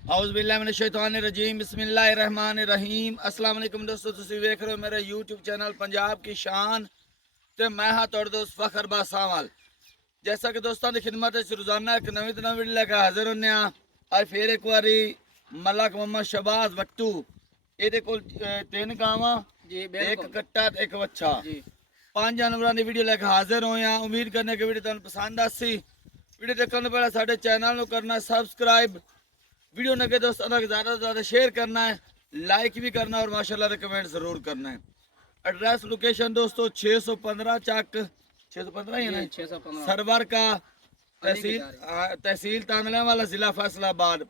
औज़ बिल्लाहि मिनश शैतानिर रजीम बिस्मिल्लाहिर रहमानिर रहीम। अस्सलाम वालेकुम दोस्तों, ਤੁਸੀਂ ਵੇਖ ਰਹੇ ਹੋ मेरा YouTube चैनल पंजाब की शान ਤੇ मैं हाँ ਤੁਹਾਡਾ ਦੋਸਤ ਫਖਰ ਬਾਸਾਵਲ। जैसा कि दोस्तों की खिदमत रोजाना एक नवी तो नवी वीडियो लेकर हाजिर होने आज फिर एक बारी मलक मोहम्मद शहबाज वट्टू ਇਹਦੇ ਕੋਲ ਤਿੰਨ ਗਾਵਾਂ जी ਇੱਕ बिल्कुल ਕੱਟਾ ਤੇ ਇੱਕ ਵੱਛਾ जी ਪੰਜ ਜਾਨਵਰਾਂ ਦੀ ਵੀਡੀਓ ਲੈ ਕੇ ਹਾਜ਼ਰ ਹੋਏ ਆ। ਉਮੀਦ ਕਰਨੇ ਕਿ ਵੀਡੀਓ ਤੁਹਾਨੂੰ ਪਸੰਦ ਆਸੀ। ਵੀਡੀਓ ਦੇਖਣ ਤੋਂ ਪਹਿਲਾਂ ਸਾਡੇ ਚੈਨਲ ਨੂੰ ਕਰਨਾ ਸਬਸਕ੍ਰਾइब, वीडियो लगे दोस्तों तक ज़्यादा से ज़्यादा शेयर करना है, लाइक भी करना है और माशाल्लाह से कमेंट ज़रूर करना है। एड्रेस लोकेशन दोस्तों 615 चक 615 ही है ना, 615 सरवर का तहसील तांदला वाला ज़िला फैसलाबाद।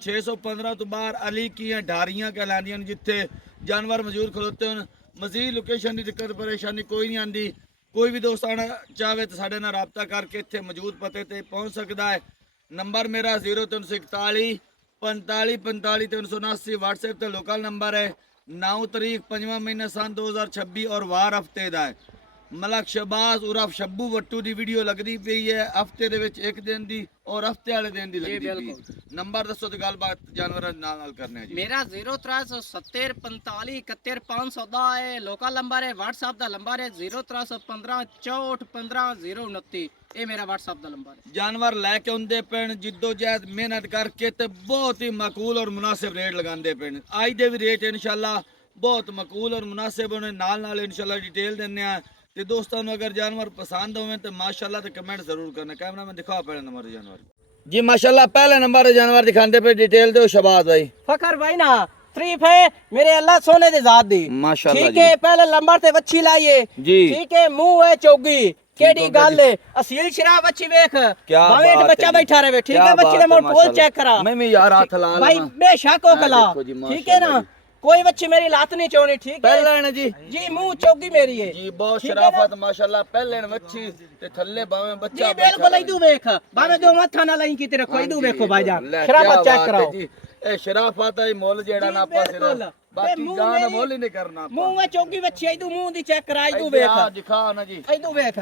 615 तो बाहर अली की ढारियाँ कहलादियां जिथे जानवर मौजूद खलोते हैं। मजीद लोकेशन की दिक्कत परेशानी कोई नहीं आती। कोई भी दोस्त आना चाहे तो साढ़े नाल राबता करके इतने मौजूद पते ते पहुँच सकता है। नंबर मेरा 0341 45 45 379 व्हाट्सएप ते लोकल नंबर है। 9 तारीख 5वां महीना सन 2026 और वार हफ्ते का है। मलक शहबाज उर्फ शब्बू वट्टू की वीडियो लगती पई है हफ्ते दे विच एक दिन की और हफ्ते वाले दिन की लगती पई। नंबर दसो तो गलबात जानवर नाल करने जी। मेरा 0370 45 71 510 है लोकल नंबर है। व्हाट्सएप का नंबर है 0315 64 15 029। ये मेरा व्हाट्सएप का नंबर है। जानवर लैके आउंदे पेन जिद्दोजहद मेहनत करके ते बहुत ही मकूल और मुनासिब रेट लगाते पेन। अज दे भी रेट इंशाल्लाह बहुत मकूल और मुनासिब होने नाल इंशाल्लाह डिटेल देने आ। ते दोस्तों अगर जानवर पसंद होवे तो माशाल्लाह ते कमेंट जरूर करना। कैमरा में दिखाओ पहले नंबर जानवर जी। माशाल्लाह पहले नंबर जानवर दिखाते पे डिटेल दो शहबाज भाई। फखर भाई ना तारीफ है मेरे अल्लाह सोने दे जात दी। माशाल्लाह ठीक है पहले नंबर ते वच्छी लाइए जी। ठीक है मुंह है चौगी केड़ी गल है असील शराब अच्छी वेख क्या भावें बात बच्चा है बैठा रहे ठीक क्या है बच्चे बात ने मोड़ है पोल माशाल्लाह। चेक करा मैं भी यार हाथ ला भाई लवां। बेशक हो कला देखो जी, ठीक है ना माशाल्लाह कोई बच्ची मेरी लात नहीं चोनी ठीक है पहले ने जी जी मुंह चौगी मेरी है जी बहुत ठीक है शराफत माशाल्लाह। पहले ने मच्छी ते थल्ले बावे जी बच्चा बिल्कुल इदू वेख भावे दो मथा ना लाई कीते रखो इदू वेखो भाईजान शराफत चेक कराओ जी। ए शराफत है मोल जेड़ा जी, ना पास बिल्कुल। बाकी मुंह जान मेरी- मोल ही नहीं करना मुंह में चौगी बच्ची इदू मुंह दी चेक करा इदू इधर वेख आ दिखा ना जी। इदू वेख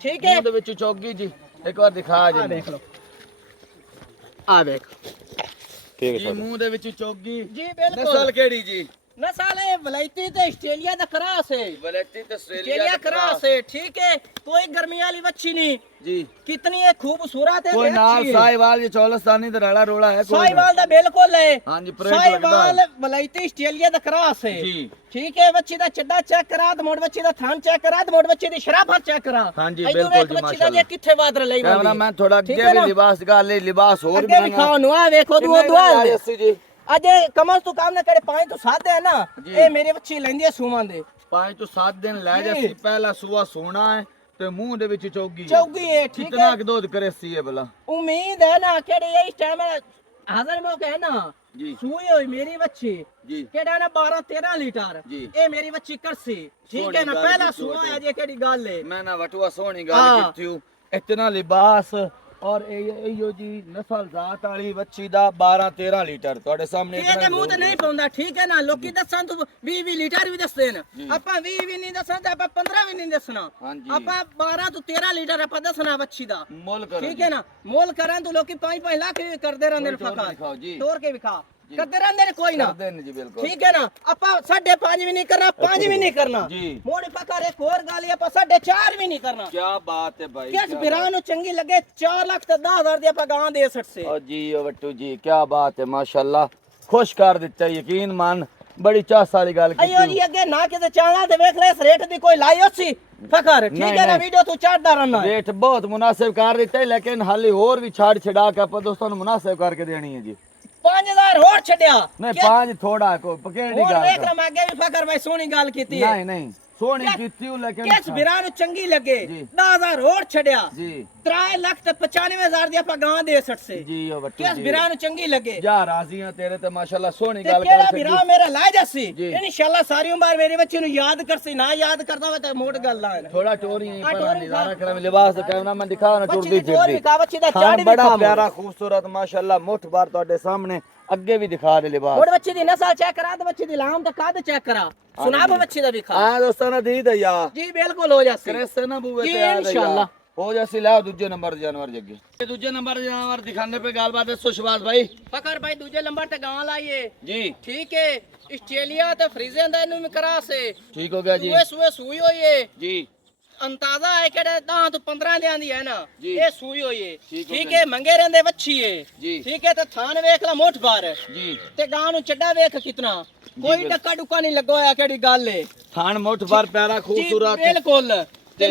ठीक है मुंह दे विच चौगी जी एक बार दिखा आ जी। देख लो आ देख जी मुंह दे विच चौगी जी नस्ल बिल्कुल केड़ी जी? नस्ल है वलायती ते ऑस्ट्रेलिया दा क्रॉस है वलेटी ते ऑस्ट्रेलिया क्रॉस है ठीक है कोई गर्मी वाली बच्ची नहीं जी। कितनी है खूबसूरत है कोई ते नाल अच्छी है। साहिवाल जी चौलस्तानी ते रड़ा रोड़ा है कोई साहिवाल दा बिल्कुल है हां जी प्रेट लगदा साहिवाल है वलायती ऑस्ट्रेलिया दा क्रॉस है जी। ठीक है बच्ची दा चड्डा चेक करा ते मोड़ बच्ची दा थान चेक करा ते मोड़ बच्ची दी शराफत चेक करा हां जी, इदू बिल्कुल वेख जी, बच्ची दा माशाल्लाह। किथे वादर लई कैमरा मैं थोड़ा ठीक अगे है भी ना? लिबास गाले लिबास और अगे भी खाओ नु आ वेखो दुआ दुआ जी। अजे कमल तू काम ना करे 5 तो 7 है ना जी। ए मेरी बच्ची लेंदी है सुमन दे 5 तो 7 दिन ले जी। जासी। पहला सुआ सोना है ते मुंह दे विच चौगी है। चौगी है ठीक कितना है के दूध करे सी है भला उम्मीद है ना केड़े इस टाइम हाजिर मौके है ना जी सुई हुई मेरी बच्ची जी केड़ा ना 12 13 लीटर जी। ए मेरी बच्ची करसी ठीक सोहनी है ना गल पहला कीती सुआ वटो। है जे केड़ी गल है मैं ना वटुआ सोहनी गल हाँ। कीती हूं। इतना लिबास और यो जी नस्ल जात वाली बच्ची दा 12 13 लीटर ਤੁਹਾਡੇ ਸਾਹਮਣੇ ਇਹ ਤੇ ਮੂੰਹ ਤੇ ਨਹੀਂ ਪਾਉਂਦਾ ਠੀਕ ਹੈ ਨਾ ਲੋਕੀ ਦੱਸਾਂ ਤੂੰ 20 20 ਲੀਟਰ ਵੀ ਦੱਸਦੇ ਨੇ ਜੀ। ਆਪਾਂ 20 ਵੀ ਨਹੀਂ ਦੱਸਾਂ ਤੇ ਆਪਾਂ 15 ਵੀ ਨਹੀਂ ਦੱਸਣਾ ਹਾਂਜੀ। ਆਪਾਂ 12 ਤੋਂ 13 ਲੀਟਰ ਆਪਾਂ ਦੱਸਣਾ ਬੱਚੀ ਦਾ ਮੁੱਲ ਕਰੋ ਠੀਕ ਹੈ ਨਾ ਮੋਲ ਕਰਾਂ ਤੂੰ ਲੋਕੀ 5 5 ਲੱਖ ਵੀ ਕਰਦੇ ਰਹਿੰਦੇ ਨੇ ਤੋੜ ਕੇ ਫਕਾ ਦਿਖਾਓ ਜੀ। ਤੋੜ ਕੇ ਵਿਖਾ ਕਰਦੇ ਰਹਿੰਦੇ ਨੇ ਕੋਈ ਨਾ ਕਰਦੇ ਨੇ ਜੀ ਬਿਲਕੁਲ ਠੀਕ ਹੈ ਨਾ ਆਪਾਂ 5.5 ਵੀ ਨਹੀਂ ਕਰਨਾ 5 ਵੀ ਨਹੀਂ ਕਰਨਾ ਜੀ। ਮੋੜੀ ਫਕਰ ਇੱਕ ਹੋਰ ਗੱਲ ਹੈ ਆਪਾਂ 4.5 ਵੀ ਨਹੀਂ ਕਰਨਾ क्या बात है भाई ਕਿਸ क्या ਬਿਰਾਂ ਨੂੰ ਚੰਗੀ ਲੱਗੇ 4 ਲੱਖ ਤੇ 10,000 ਦੀ ਆਪਾਂ ਗਾਂ ਦੇ ਸਕਸੇ ओ जी ओ वट्टू जी क्या बात है माशाल्लाह खुश कर दिता यकीन मान बड़ी चास वाली गल अयो जी अगे ना किते चाहना ते वेख ले इस रेट दी कोई लाई होसी फखर ठीक नहीं, है ना नहीं। वीडियो तू चढ़दा रहना है। रेट बहुत मुनासिब कर दिता है लेकिन हाली और भी छाड़ छड़ा के आप दोस्तों ने मुनासिब करके देनी है जी। 5000 ਹੋਰ ਛੱਡਿਆ नहीं 5 थोड़ा को पकेड़ी ਹੋਰ गल ਵੇਖ ਲੈ ਮੈਂ ਅੱਗੇ ਵੀ ਫਖਰ ਭਾਈ ਸੋਹਣੀ ਗੱਲ ਕੀਤੀ ਹੈ नहीं नहीं सोहनी कीती हूं लेकिन ਕਿਸ ਬਿਰਾਂ ਨੂੰ ਚੰਗੀ ਲੱਗੇ जी। 10000 ਹੋਰ ਛੱਡਿਆ जी 3 ਲੱਖ ਤੇ 95000 ਦੀ ਆਪਾਂ ਗਾਂ ਦੇ ਸਕਸੇ जी ओ वट्टू ਕਿਸ जी ਬਿਰਾਂ ਨੂੰ ਚੰਗੀ ਲੱਗੇ जा राजी हैं तेरे ते माशाल्लाह सोहनी ਤੇ गल ਕਿਹੜਾ कर ਬਿਰਾਂ ਮੇਰਾ ਲੈ ਜਾਸੀ जी। ਇਨਸ਼ਾਅੱਲਾ ਸਾਰੀ ਉਮਰ ਮੇਰੀ ਬੱਚੀ ਨੂੰ ਯਾਦ ਕਰਸੀ ਨਾ ਯਾਦ ਕਰਦਾ ਹੋਵੇ ਤੇ ਮੋੜ ਗੱਲ ਆ थोड़ा टोरी हाँ, पर टोरी नजारा दिखा। करा लिबास कैमरा में दिखा ना ਬੱਚੀ टुरदी ਦੀ ਤੋਰ फिरदी ਵਿਖਾ ਬੱਚੀ ਦਾ खान ਚਾੜ ਵੀ बड़ा ਖਾ प्यारा खूबसूरत माशाल्लाह मुठ बार ਤੁਹਾਡੇ सामने ਅੱਗੇ ਵੀ ਦਿਖਾ ਦੇ ਲਿਬਾਸ ਮੋੜ ਬੱਚੀ ਦੀ ਨਸਲ ਚੈੱਕ ਕਰਾ ਤੇ ਬੱਚੀ ਦੀ ਲਾਮ ਤੇ ਕੱਦ ਚੈੱਕ ਕਰਾ ਸੁਣਾ ਬੱਚੀ ਦਾ ਵਿਖਾ ਆ ਦੋਸਤਾਂ ਨੇ ਦੀ ਦਇਆ ਜੀ ਬਿਲकुल हो जासी ਕ੍ਰਿਸਤੇ ਨਾ ਬੂਵੇ जी ਤੇ ਆ इंशाल्लाह ਹੋ ਜਾਸੀ ਲੈ ਦੂਜੇ ਨੰਬਰ ਦੇ ਜਾਨਵਰ ਜੱਗੇ ਇਹ ਦੂਜੇ ਨੰਬਰ ਦੇ ਜਾਨਵਰ ਦਿਖਾਣੇ पे ਗੱਲਬਾਤ ਦੱਸੋ ਸ਼ਬਾਜ਼ ਭਾਈ फकर भाई दूजे नंबर ते गां लाइए जी ठीक है ऑस्ट्रेलिया ते फ्रीजियन दा इनु में क्रास है ठीक हो गया जी सुए सुई हुई है जी अंदाजा है कि 10 तो 15 दिन दी है ना जी। ये सुई हुई है ठीक हो ठीक गया। है मंगे रहंदे वच्छी है जी। ठीक है ते थान वेख ला मोठ बार जी ते गां नु चड्डा वेख कितना कोई बिल्कुल। डक्का डुक्का नहीं लगोया केड़ी गल है थान मुठ भर प्यारा जी, खूबसूरत बिल्कुल ते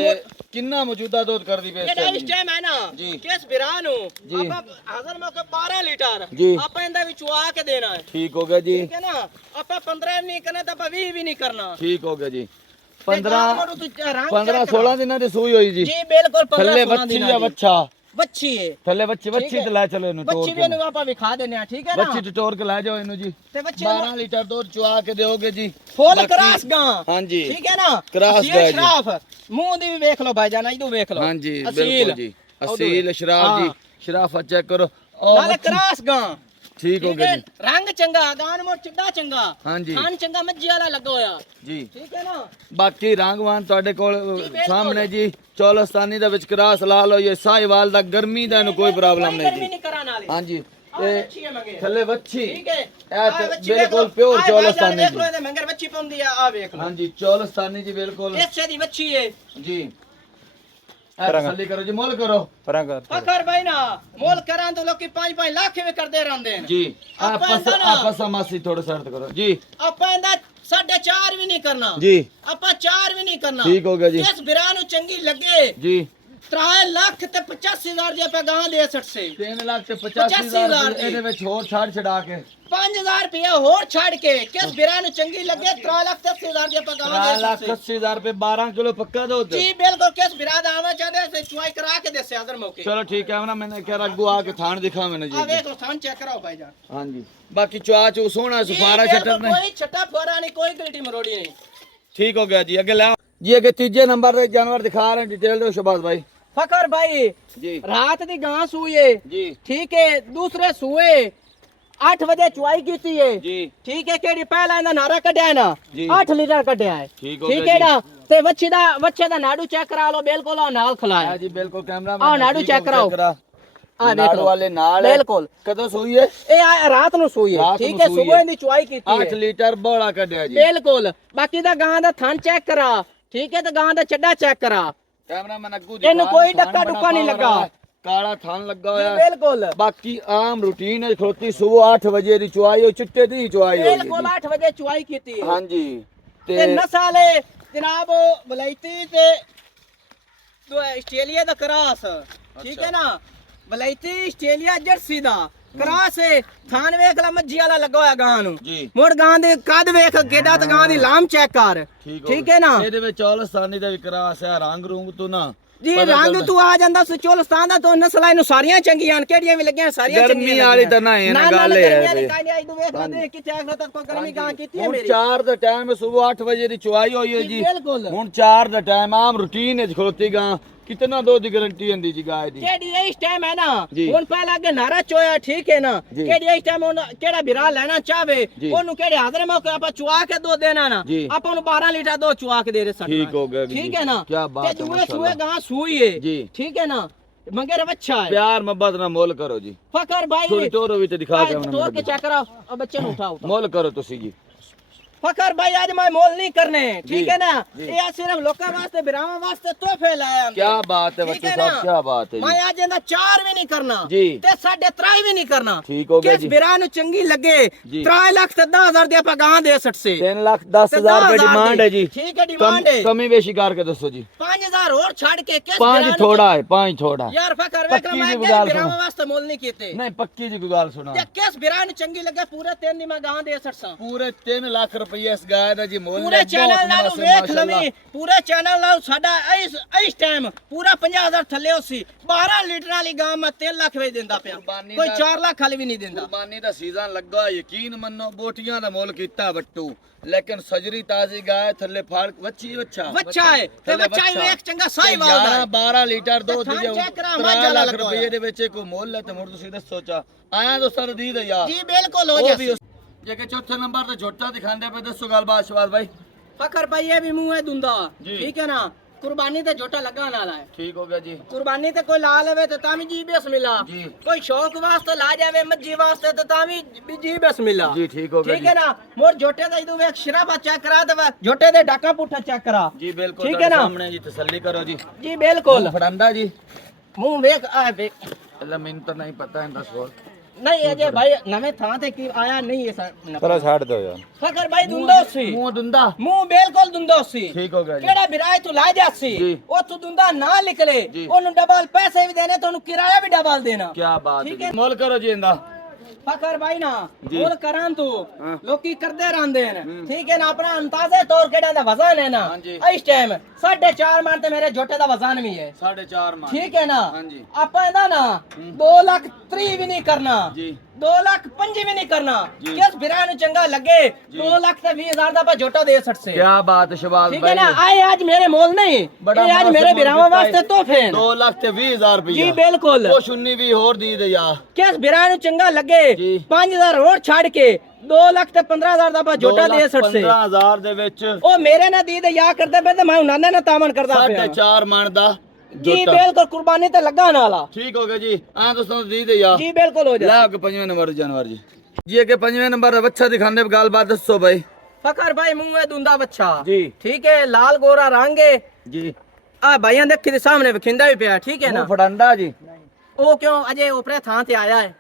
किन्ना मौजूदा दूध कर दी ये इस टाइम है ना जी। केस बिरान हो जी। आप हाजिर मौके 12 लीटर जी। आप इंदा विच आ के देना है ठीक हो गया जी ठीक है ना आप 15 नहीं करना तो 20 भी नहीं करना ठीक हो गया जी ते 15 गां मोटू तू रंग 15 चेक करा। 16 दिनों ਦੀ ਸੂਈ ਹੋਈ ਜੀ जी बिल्कुल 15 ਥੱਲੇ 16 ਬੱਚੀ दिन ਜਾਂ ਬੱਚਾ बच्ची है ਥੱਲੇ ਬੱਚੀ ठीक ਬੱਚੀ है। ਤੇ ਲੈ ਚਲੋ ਇਹਨੂੰ ਤੋੜ बच्ची भी ਕੇ इन्हें आप विखा देने हैं ठीक है ना ਬੱਚੀ ਟਟੋਰ ਕੇ ਲੈ ਜਾਓ ਇਹਨੂੰ ਜੀ ते बच्ची 12 ਲੀਟਰ ਦੁੱਧ ਚੁਆ ਕੇ ਦਿਓਗੇ ਜੀ फुल बाकी- क्रॉस गां ਹਾਂਜੀ ठीक है ना क्रॉस असील गां जी। शराफ मुंह दी भी देख लो भाईजान इधर देख लो ਹਾਂਜੀ असील ਬਿਲਕੁਲ ਜੀ ਅਸੀਲ ਸ਼ਰਾਬ ਜੀ ਸ਼ਰਾਫਤ ਚੈੱਕ ਕਰੋ ਉਹ नाले ਬੱਚੀ- क्रॉस गां ਠੀਕ ਹੋ ठीक ਗਿਆ है ਜੀ रंग चंगा गान मोट चिट्टा चंगा ਹਾਂਜੀ खान चंगा मज्जी वाला लगा होया ਜੀ ठीक है ना ਬਾਕੀ ਰੰਗਵਾਨ ਤੁਹਾਡੇ ਕੋਲ ਬਿਲਕੁਲ। ਸਾਹਮਣੇ ਜੀ ਚੌਲਸਤਾਨੀ ਦੇ ਵਿੱਚ ਕਰਾਸ ਲਾਲ ਹੋਈ ਸਾਹੀਵਾਲ ਦਾ ਗਰਮੀ ਦਾ ਇਹਨੂੰ ਕੋਈ ਪ੍ਰੋਬਲਮ ਨਹੀਂ गर्मी ਜੀ नहीं करा नाले ਹਾਂਜੀ आ ਤੇ अच्छी है मंगे ਥੱਲੇ ਵੱਛੀ ठीक है ਇਹ आ ਤੇ बच्ची ਬਿਲਕੁਲ देख लो। ਪਿਓਰ आ ਚੌਲਸਤਾਨੀ देख लो ਜੀ इधर मंगर बच्ची पौंदी है आ देख लो ਹਾਂਜੀ ਚੌਲਸਤਾਨੀ ਜੀ ਬਿਲकुल इससे दी बच्ची है ਜੀ ਇਹ ਤਸੱਲੀ ਕਰੋ ਜੀ ਮੁੱਲ ਕਰੋ फकर भाई ना मोल करा तो लोग 5-5 लाख में कर दे रहंदे हैं ਜੀ ਆਪਾਂ ਆਪਸ ਇਹਦਾ ਨਾ- ਆਪਸ ਮਾਸੀ ਥੋੜਾ ਸ਼ਰਤ ਕਰੋ ਜੀ ਆਪਾਂ ਇਹਦਾ 4.5 ਵੀ ਨਹੀਂ ਕਰਨਾ ਜੀ ਆਪਾਂ 4 ਵੀ ਨਹੀਂ ਕਰਨਾ ਠੀਕ ਹੋ ਗਿਆ ਜੀ ਜਿਸ ਬਿਰਾਂ ਨੂੰ ਚੰਗੀ ਲੱਗੇ ਜੀ 3 ਲੱਖ ਤੇ 85000 ਰੁਪਏ ਗਾਂ ਦੇ ਸੱਟ ਸੇ 3 ਲੱਖ ਤੇ 85,000 85,000 ਇਹਦੇ ਵਿੱਚ ਹੋਰ ਛਾੜ ਛਡਾ ਕੇ 5000 ਰੁਪਏ ਹੋਰ ਛੱਡ ਕੇ ਕਿਸ ਬਿਰਾਂ ਨੂੰ ਚੰਗੀ ਲੱਗੇ 3 ਲੱਖ ਤੇ 80000 ਰੁਪਏ ਗਾਂ 3 ਦੇ ਲੱਖ ਸੱਟ ਸੇ 80,000 ਰੁਪਏ 12 ਕਿਲੋ ਪੱਕਾ ਦੁੱਧ ਜੀ ਬਿਲਕੁਲ ਕਿਸ ਬਿਰਾਂ ਦਾ ਆਵਾ ਚਾਹਦੇ ਸੇ ਚੁਆਈ ਕਰਾ ਕੇ ਦੇ ਸੇ ਹਾਜ਼ਰ ਮੌਕੇ ਚਲੋ ਠੀਕ ਹੈ ਨਾ ਮੈਨੇ ਕਿਹਾ ਅੱਗੂ ਆ ਕੇ ਥਾਣ ਦਿਖਾ ਮੈਨੂੰ ਆ ਜੀ ਵੇਖ ਲੋ ਥਾਂ ਚੈੱਕ ਕਰਾਓ ਭਾਈ ਜਾਨ ਹਾਂਜੀ ਬਾਕੀ ਚੁਆ ਚੂ ਸੋਹਣਾ ਜੀ, ਸੁਫਾਰਾ ਬਿਲਕੁਲ ਛੱਟਰ ਨੇ ਕੋਈ ਛੱਟਾ ਫੁਆਰਾ ਨਹੀਂ ਕੋਈ ਗਲਤੀ ਮਰੋੜੀ ਨਹੀਂ ਠੀਕ ਹੋ ਗਿਆ ਜੀ ਅੱਗੇ ਲੈ ਜੀ ਅੱਗੇ ਤੀਜੇ ਨੰਬਰ ਦੇ ਜਾਨਵਰ ਦਿਖਾ ਰਹੇ ਡਿਟੇਲ ਦਿਓ ਸ਼ਬਾਜ਼ ਭਾਈ फकर भाई जी रात दी गां सूए जी ठीक है दूसरे सूए 8 बजे चुआई कीती है जी ठीक है केड़ी पहला इंदा नारा कढया है ना जी। 8 लीटर कढया है ठीक हो ठीक गया है ना ते बच्चे दा नाड़ू चेक करा लो बिल्कुल आ नाल खलाया ਆ ਜੀ ਬਿਲਕੁਲ ਕੈਮਰਾ ਆਹ ਨਾੜੂ check ਕਰਾਓ। आ देख ਨਾੜੂ लो ਵਾਲੇ ਨਾਲ ਹੈ। बिल्कुल ਕਦੋਂ ਸੂਈ ਹੈ ए रात नु सूई है रात ठीक नू है सूई सुबह है। इंदी चुआई कीती 8 है ਲੀਟਰ ਬੋਲਾ ਕੱਢਿਆ ਜੀ बिल्कुल बाकी दा गां दा थान चेक करा ठीक है ते गां दा चड्डा चेक करा ਕੈਮਰਾਮੈਨ ਅੱਗੂ ਇਹਨੂੰ ਦਿਖਾ, ਕੋਈ ਥਾਣ ਡੱਕਾ ਬੜਾ ਡੁੱਕਾ ਨਹੀਂ ਪਾਵਰ ਲੱਗਾ। ਹੈ, ਕਾਲਾ ਥਾਨ ਲੱਗਾ जी ਹੋਇਆ बिल्कुल ਬਾਕੀ ਆਮ ਰੂਟੀਨ ਹੈ ਖਲੋਤੀ ਸਵੇਰ 8 ਵਜੇ ਦੀ ਚੁਆਈ ਹੋ ਚਿੱਟੇ ਦੀ ਚੁਆਈ ਹੋ बिल्कुल 8 बजे चुआई कीती है ਹਾਂਜੀ ਤੇ ਤੇ ਨਸਲ ਹੈ ਜਨਾਬ ਬਲੈਤੀ ਤੇ ਦੋ ਆਸਟ੍ਰੇਲੀਆ ਦਾ ਕਰਾਸ ਠੀਕ ਹੈ ਨਾ ਬਲੈਤੀ ਆਸਟ੍ਰੇਲੀਆ ਜਰਸੀ ਦਾ ਕਰਾਸ ਹੈ ਥਾਨ ਵੇਖ ਲਾ ਮੱਝੀ ਵਾਲਾ ਲੱਗਾ ਹੋਇਆ ਗਾਂ ਨੂੰ ਜੀ ਮੁੜ ਗਾਂ ਦੇ ਕੱਦ ਵੇਖ ਕਿਹਦਾ ਤੇ ਗਾਂ ਦੀ ਲਾਮ ਚੈੱਕ ਕਰ ਠੀਕ ਹੈ ਨਾ ਇਹਦੇ ਵਿੱਚ ਚੌਲਸਤਾਨੀ ਦਾ ਵੀ ਕਰਾਸ ਹੈ ਰੰਗ ਰੂੰਗ ਤੋਂ ਨਾ ਜੀ ਪਤਾ ਰੰਗ ਚੱਲਦਾ। ਤੂੰ ਆ ਜਾਂਦਾ ਸਚੋਲਸਤਾਨ ਦਾ ਤੋਂ ਨਸਲਾਂ ਨੂੰ ਸਾਰੀਆਂ ਚੰਗੀਆਂ ਹਨ ਕਿਹੜੀਆਂ ਵੀ ਲੱਗੀਆਂ ਸਾਰੀਆਂ ਗਰਮੀ ਚੰਗੀਆਂ ਵਾਲੀ ਲੱਗੀਆਂ। ਤਾਂ ਨਾ ਇਹ ਨਾ ਨਾ ਗੱਲ ਨਾ ਹੈ ਗਰਮੀ ਵਾਲੀ ਇਹ। ਕਾਹਦੀ ਆਈ ਤੂੰ ਵੇਖ ਲੈ ਦੇਖ ਕਿੱਥੇ ਆਖਦਾ ਤੱਕ ਕੋਈ ਗਰਮੀ ਗਾਂ ਕੀਤੀ ਹੈ ਹੁਣ ਮੇਰੀ 4 ਦਾ ਟਾਈਮ ਹੈ ਸਵੇਰ 8 ਵਜੇ ਦੀ ਚੁਆਈ ਹੋਈ ਹੈ ਜੀ ਬਿਲਕੁਲ ਹੁਣ 4 ਦਾ ਟਾਈਮ ਆਮ ਰੂਟੀਨ ਹੈ ਖਲੋਤੀ ਗਾਂ ਕਿਤਨਾ ਦੁੱਧ ਦੀ ਗਾਰੰਟੀ ਹੁੰਦੀ ਜੀ ਗਾਂ ਦੀ केडी इस टाइम है ना जी। ਹੁਣ ਪਹਿਲਾਂ ਅੱਗੇ ਨਾਰਾ ਚੋਇਆ ਠੀਕ ਹੈ ਨਾ जी। केडी इस टाइम ਹੁਣ ਕਿਹੜਾ ਬਿਰਾ ਲੈਣਾ ਚਾਹਵੇ जी। ਉਹਨੂੰ ਕਿਹੜੇ ਹਾਜ਼ਰ ਮੌਕੇ ਆਪਾਂ ਚੁਆ ਕੇ ਦੋ ਦੇਣਾ ਨਾ जी। ਆਪਾਂ ਨੂੰ 12 ਲੀਟਰ ਦੋ ਚੁਆ ਕੇ ਦੇ ਦੇ ਸਕਦਾ ठीक हो गया जी। ठीक है ना क्या बात ते है, दूए माशाल्लाह। सुए गां सूई है जी। ठीक है ना मगर अच्छा है ਪਿਆਰ ਮੁਹੱਬਤ ਨਾਲ ਮੁੱਲ ਕਰੋ ਜੀ फकर भाई ਥੋੜੀ ਟੋਰੋ ਵਿੱਚ ਦਿਖਾ ਕੇ तोड़ के चेक कराओ अब बच्चे ਨੂੰ उठाओ ਮੁੱਲ ਕਰੋ ਤੁਸੀਂ ਜੀ फकर भाई आज मैं मोल नहीं करने जी। ठीक है ना जी। ये सिर्फ लोका वास्ते बिरामा वास्ते तोहफे लाया हमने। क्या बात है ठीक बच्चों है साहब ना? क्या बात है मैं जी आज ਇਹਦਾ 4 ਵੀ ਨਹੀਂ ਕਰਨਾ जी। ਤੇ 3.5 ਵੀ ਨਹੀਂ ਕਰਨਾ ठीक हो गया ਕਿਸ जी ਬਿਰਾਂ ਨੂੰ ਚੰਗੀ ਲੱਗੇ जी। 3 ਲੱਖ ਤੇ 10,000 ਦੇ ਆਪਾਂ ਗਾਂ ਦੇ ਸੱਟ ਸੇ 3 ਲੱਖ 10,000 ਰੁਪਏ ਡਿਮਾਂਡ ਹੈ ਜੀ ਠੀਕ ਹੈ ਡਿਮਾਂਡ ਹੈ ਕਮੀ ਵੇਸ਼ੀ ਕਰਕੇ ਦੱਸੋ ਜੀ 5,000 ਹੋਰ ਛੱਡ ਕੇ ਕਿਸ 5 ਬਿਰਾਂ ਨੂੰ ਥੋੜਾ ਹੈ 5 ਥੋੜਾ ਯਾਰ ਫਕਰ ਵੇਖ ਪੱਕੀ ਮੈਂ ਜੀ ਕਿ ਗੱਲ ਬਿਰਾमा ਸੁਣੋ। ਵਾਸਤੇ ਮੁੱਲ ਨਹੀਂ ਕੀਤੇ ਨਹੀਂ ਪੱਕੀ ਜੀ ਕੋਈ ਗੱਲ ਸੁਣਾ ਤੇ ਕਿਸ ਬਿਰਾਂ ਨੂੰ ਚੰਗੀ ਲੱਗੇ ਪੂਰੇ 3 ਦੀ ਮੈਂ ਗਾਂ ਦੇ ਸੱਟ ਸਾਂ ਪੂਰੇ 3 ਲੱਖ ਰੁਪਏ ਇਸ ਗਾਇ ਦਾ ਜੀ ਮੁੱਲ ਪੂਰੇ ਚੈਨਲ ਨਾਲ ਵੇਖ ਲਵੀ ਪੂਰੇ ਚੈਨਲ ਨਾਲ ਸਾਡਾ ਇਸ ਟਾਈਮ ਪੂਰਾ 50,000 ਥੱਲੇ ਹੋਸੀ 12 ਲੀਟਰ ਵਾਲੀ ਗਾਂ ਮੈਂ 3 ਲੱਖ ਵਿੱਚ ਦਿੰਦਾ ਪਿਆ ਕੁਰਬਾਨੀ ਕੋਈ ਦਾ- 4 ਲੱਖ ਵਾਲੀ ਵੀ ਨਹੀਂ ਦਿੰਦਾ ਕੁਰਬਾਨੀ ਦਾ ਸੀਜ਼ਨ ਲੱਗਾ ਯਕੀਨ ਮੰਨੋ ਬੋਟੀਆਂ ਦਾ ਮੁੱਲ ਕੀਤਾ ਬੱਟੂ ਲੇਕਿਨ ਸਜਰੀ ਤਾਜ਼ੀ ਗਾਇ ਥੱਲੇ ਫਾੜ ਵੱਛੀ ਵੱਛਾ ਬੱਚਾ ਹੈ ਤੇ ਬੱਚਾ ਹੀ ਵੇਖ ਚੰਗਾ ਸਾਹੀਵਾਲ ਦਾ 12 ਲੀਟਰ ਦੁੱਧ ਥਾਂ ਜੇ check ਕਰਾ, 3 ਮੱਝ ਵਾਲਾ ਲੱਖ ਲੱਗਾ ਰੁਪਏ ਹੋਇਆ। ਦੇ ਵਿੱਚ ਕੋਈ ਮੁੱਲ ਹੈ ਤੇ ਮੁੜ ਤੁਸੀਂ ਦੱਸੋ ਚਾ ਆਇਆ ਦੋਸਤਾਂ ਦੀ ਦਾ ਯਾਰ ਜੀ ਬਿਲਕੁਲ ਹੋ ਉਹ ਵੀ ਜਾ ਜੇ ਕਿ ਚੌਥੇ ਨੰਬਰ ਤੇ ਛੋਟਾ ਦਿਖਾਉਂਦੇ ਪਏ ਦੱਸੋ ਗੱਲਬਾਤ ਸ਼ਵਾਦ ਭਾਈ फकर भाई ये भी मुंह है दुंदा जी। ठीक है ना कुर्बानी ते झोटा लगा नाला है ठीक हो गया जी कुर्बानी ते कोई ला लेवे तो तामी जी बिस्मिल्लाह जी कोई शौक वास्ते ला जावे मज्जी वास्ते तो तामी जी बिस्मिल्लाह जी ठीक हो गया ठीक है ना मोर झोटे दा इदू वेख शराबा चेक करा दे झोटे दे डाका पुठा चेक करा जी बिल्कुल ठीक है ना सामने जी तसल्ली करो जी जी बिल्कुल फड़ंदा जी मुंह वेख आ वेख अल्लाह मैंने तो नहीं पता है दस और नहीं अजय भाई नवे थां ते की आया नहीं है सर चलो छाड़ दो यार फकर भाई दुंदो सी मुंह दुंदा मुंह बिल्कुल दुंदो सी ठीक हो गया जी केड़ा बिराए तू ला जासी जी। ओ तू दुंदा ना निकले जी। ओनु डबल पैसे भी देने तो किराया भी डबल देना क्या बात ठीक है है। जी। मोल करो जी इंदा फकर भाई ना जी। बोल करां तू हाँ। लोकी करदे रहंदे ने ठीक है ना अपना अंदाजे तौर केड़ा दा वजन है ना हाँ जी। इस टाइम 4.5 मन ते मेरे झोटे दा वजन भी है 4.5 मान ठीक है ना हाँ जी ਆਪਾਂ ਇਹਦਾ ਨਾ 2 ਲੱਖ 3 ਵੀ ਨਹੀਂ ਕਰਨਾ जी 2 ਲੱਖ 5 ਵੀ ਨਹੀਂ ਕਰਨਾ जी। ਕਿਸ ਬਿਰਾਂ ਨੂੰ ਚੰਗਾ ਲੱਗੇ 2 ਲੱਖ ਤੇ 20,000 ਦਾ ਆਪਾਂ ਝੋਟਾ ਦੇ ਸਕਸੇ क्या बात है शबाज ठीक है भाई ना आए आज मेरे मोल नहीं बड़ा ये आज मुनासिब मेरे मोल बिरावा किया है। वास्ते तोहफे हैं 2 लाख ते 20,000 जी रुपया बिल्कुल वो शुन्नी भी और दी दे यार किस बिਰਾਂ ਨੂੰ ਚੰਗਾ ਲੱਗੇ जी। 5,000 ਹੋਰ ਛੱਡ ਕੇ 2 ਲੱਖ ਤੇ 15,000 ਦਾ ਆਪਾਂ ਝੋਟਾ ਦੇ ਸਕਸੇ 15,000 ਦੇ ਵਿੱਚ ਉਹ ਮੇਰੇ ਨਾਲ ਦੀ ਦੇ ਯਾ ਕਰਦੇ ਪਏ ਤੇ ਮੈਂ ਉਹਨਾਂ ਨੇ ਤਾਮਨ ਕਰਦਾ ਪਿਆ 4.5 ਮਣ ਦਾ ਜੀ ਜੋਟਾ। ਬਿਲਕੁਲ ਕੁਰਬਾਨੀ ਤੇ ਲੱਗਾ ਨਾਲਾ ठीक हो गया जी हाँ दोस्तों दी दे यार जी बिल्कुल हो ले जाए आपके 5वें नंबर जानवर जी जी के 5वें नंबर बच्चा दिखाने पे गाल बात दसो भाई फकर भाई मुंह में दुंदा बच्चा जी ठीक है लाल गोरा रंग है जी आ भाइयां देखी दे सामने विखिंदा भी पिया ठीक है ना फड़ंदा जी ओ क्यों अजय ऊपरे थां ते आया है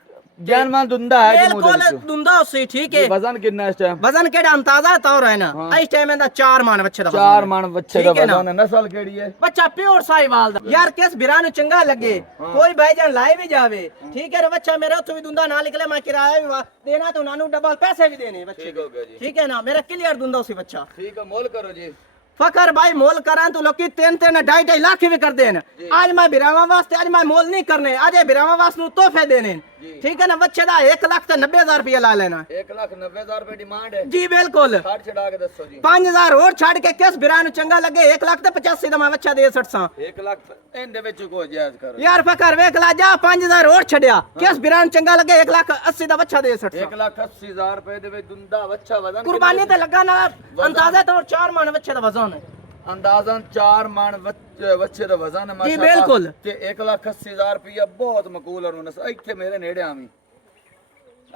जानवर दुंदा है जी मुझे बिल्कुल दुंदा उसी ठीक है वजन कितना इस टाइम वजन केड़ा अंदाजा तौर है ना हाँ। इस टाइम में 4 मान बच्चे दा 4 मण बच्चे ठीक का है ना? वजन है नस्ल केड़ी है बच्चा प्योर साहिवाल दा यार किस बिरा नु चंगा लगे कोई भाईजान लाए भी जावे ठीक है बच्चा मेरे तो भी दुंदा ना निकले मैं किराया भी देना तो नानू डबल पैसे भी देने बच्चे ठीक हो गया जी ठीक है ना मेरा क्लियर दुंदा उसी बच्चा ठीक है मोल करो जी फकर भाई मोल करा तो लोकी 3-3 2.5 लाख भी कर देन आज मैं बिरावा वास्ते आज मैं मोल नहीं करने आज बिरावा वास्ते नु तोहफे देने ठीक है ना बच्चे दा 1,90,000 रुपया ला लेना 1,90,000 रुपए डिमांड है जी बिल्कुल छाड़ छड़ा के दसो जी 5,000 और छाड़ के किस बिरा नु चंगा लगे 1,85,000 दा मैं बच्चा दे सकसा 1 लाख इंदे विच को जायज करो यार फकर वेख ला जा 5,000 और छड़या किस बिरा नु चंगा लगे 1,80,000 दा बच्चा दे सकसा 1,80,000 रुपए दे विच दुंदा बच्चा वजन कुर्बानी ते लगा ना अंदाजा तो 4 मान बच्चे दा वजन है अंदाजन 4 मण बच्चे ਦਾ ਵਜ਼ਨ ਹੈ जी बिल्कुल ਤੇ 1,80,000 ਰੁਪਇਆ ਬਹੁਤ ਮਕਬੂਲ ਔਰ ਮੁਨਸਬ ਇੱਥੇ ਮੇਰੇ ਨੇੜੇ ਆਵੀਂ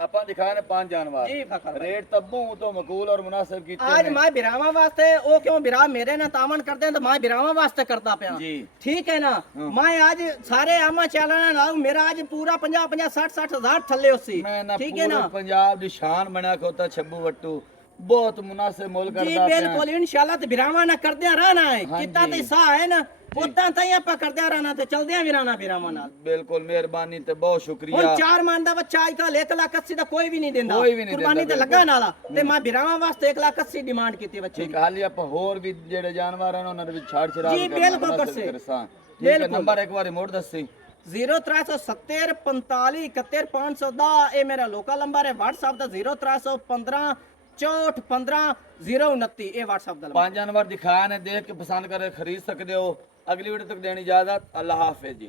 ਆਪਾਂ ਦਿਖਾਏ ਨੇ 5 ਜਾਨਵਰ जी फकर रेट तब्बू तो मकबूल और मुनासिब कीते आज ने मैं बिरावा वास्ते ओ क्यों बिरा मेरे ना तामन करते हैं तो मैं बिरावा वास्ते करता पे जी ठीक है ना मैं आज सारे आमा चालाना लाऊं मेरा आज पूरा 50 60 हजार थल्ले उसी मैं ना ठीक है ना पंजाब दी शान बना खोता छब्बू वट्टू बहुत मुनासिब मोल जी करदा बिल्कुल इंशाल्लाह ते बिरावा ना करदे रहना है हाँ कितना जी। ते सा है ना उतना तई आपा करदे रहना ते चलदे भी रहना बिरावा नाल बिल्कुल मेहरबानी ते बहुत ਹੁਣ शुक्रिया 4 मान ਦਾ ਬੱਚਾ ਅੱਜ ਕੱਲ 1,80,000 ਦਾ ਕੋਈ ਵੀ ਨਹੀਂ ਦਿੰਦਾ ਕੋਈ ਵੀ ਨਹੀਂ ਕੁਰਬਾਨੀ ਦਿੰਦਾ, ਤੇ ਲੱਗਾ ਨਾਲਾ ਤੇ ਮੈਂ ਬਿਰਾਵਾ ਵਾਸਤੇ 1,80,000 ਡਿਮਾਂਡ ਕੀਤੀ ਬੱਚੇ ठीक हाली आप ਹੋਰ ਵੀ ਜਿਹੜੇ ਜਾਨਵਰ ਹਨ ਉਹਨਾਂ ਦੇ ਵਿੱਚ ਛਾੜ ਛੜਾ ਜੀ, ਬਿਲਕੁਲ ਕਰਸੇ। ठीक है ਬਿਲਕੁਲ। नंबर एक बार मोड़ दसी 0370 45 71 510 ਇਹ ਮੇਰਾ ਲੋਕਲ ਨੰਬਰ ਹੈ WhatsApp ਦਾ 0315 64 15 029 ਇਹ WhatsApp ਦਾ ਨੰਬਰ 5 जानवर दिखाया ने देख के पसंद करे खरीद सकते हो अगली वीडियो तक देनी इजाजत अल्लाह हाफिज जी।